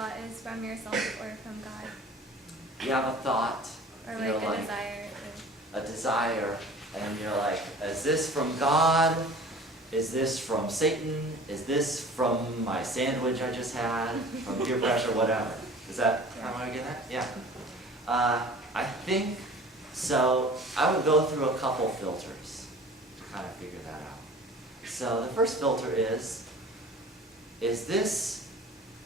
thought is from yourself or from God. You have a thought, Or you're like a like desire. a desire, and you're like, is this from God? Is this from Satan? Is this from my sandwich I just had? From peer pressure, whatever. Is that how I get that? Yeah. I think so. I would go through a couple filters to kind of figure that out. So the first filter is this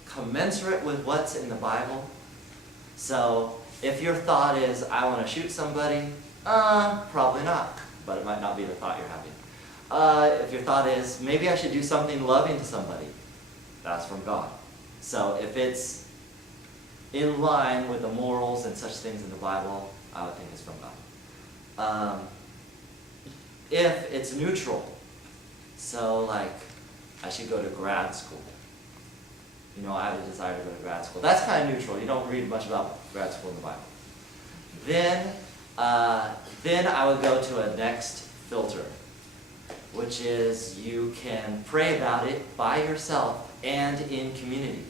commensurate with what's in the Bible? So if your thought is, I want to shoot somebody, probably not, but it might not be the thought you're having. If your thought is, maybe I should do something loving to somebody, that's from God. So if it's in line with the morals and such things in the Bible, I would think it's from God. If it's neutral, so like, I should go to grad school. You know, I have a desire to go to grad school. That's kind of neutral. You don't read much about grad school in the Bible. Then I would go to a next filter, which is you can pray about it by yourself and in community.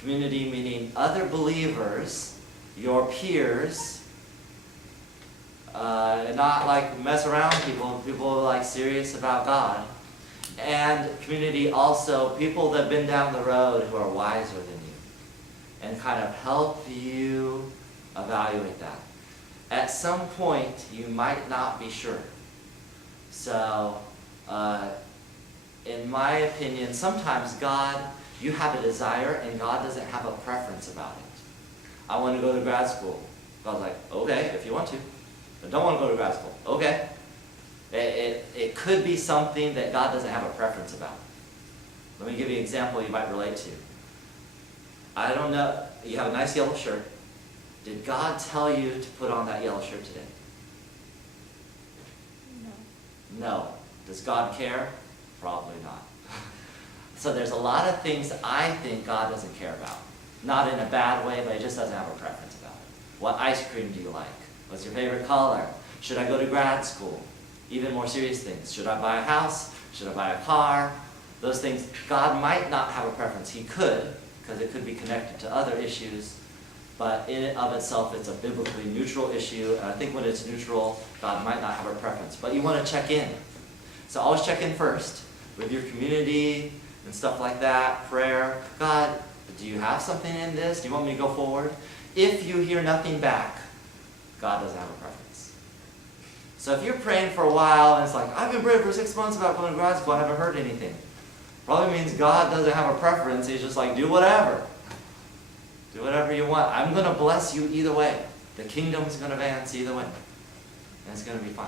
Community meaning other believers, your peers, not like mess around people who are like serious about God. And community also, people that have been down the road who are wiser than you and kind of help you evaluate that. At some point, you might not be sure. So, in my opinion, sometimes God, you have a desire and God doesn't have a preference about it. I want to go to grad school. God's like, okay, if you want to. I don't want to go to grad school. Okay. It could be something that God doesn't have a preference about. Let me give you an example you might relate to. I don't know, you have a nice yellow shirt. Did God tell you to put on that yellow shirt today? No. No. Does God care? Probably not. So there's a lot of things I think God doesn't care about. Not in a bad way, but He just doesn't have a preference about it. What ice cream do you like? What's your favorite color? Should I go to grad school? Even more serious things. Should I buy a house? Should I buy a car? Those things, God might not have a preference. He could, because it could be connected to other issues, but in and of itself, it's a biblically neutral issue, and I think when it's neutral, God might not have a preference. But you want to check in. So always check in first with your community and stuff like that, prayer. God, do you have something in this? Do you want me to go forward? If you hear nothing back, God doesn't have a preference. So if you're praying for a while and it's like, I've been praying for 6 months about going to grad school, I haven't heard anything. Probably means God doesn't have a preference. He's just like, do whatever. Do whatever you want. I'm going to bless you either way. The kingdom's going to advance either way. And it's going to be fine.